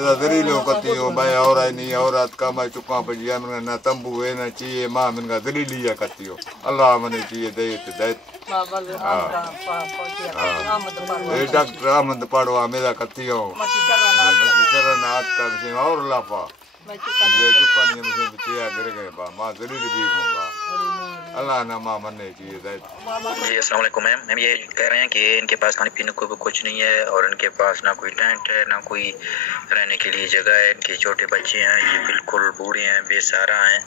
दलीलो कतियो मैं और आई नहीं औरत का मैं चुका पजिया मन ना तंबू है ना चाहिए मां मन का दलीलिया कतियो अल्लाह मने चाहिए दे ये डॉक्टर अहमद पड़वा मेरा कतियो मसी करन हाथ का से और लाफा ये चुका नहीं मुझे चाहिए गिर गए बा मां दलील भी होगा अल्लाह ना मां मने चाहिए दे। जी अस्सलाम वालेकुम मैम। मैम ये कह रहे हैं कि इनके पास खाने पीने को भी कुछ नहीं है और इनके पास ना कोई टेंट है ना कोई रहने के लिए जगह है। इनके छोटे बच्चे हैं, ये बिल्कुल बूढ़े हैं, बेसहारा हैं।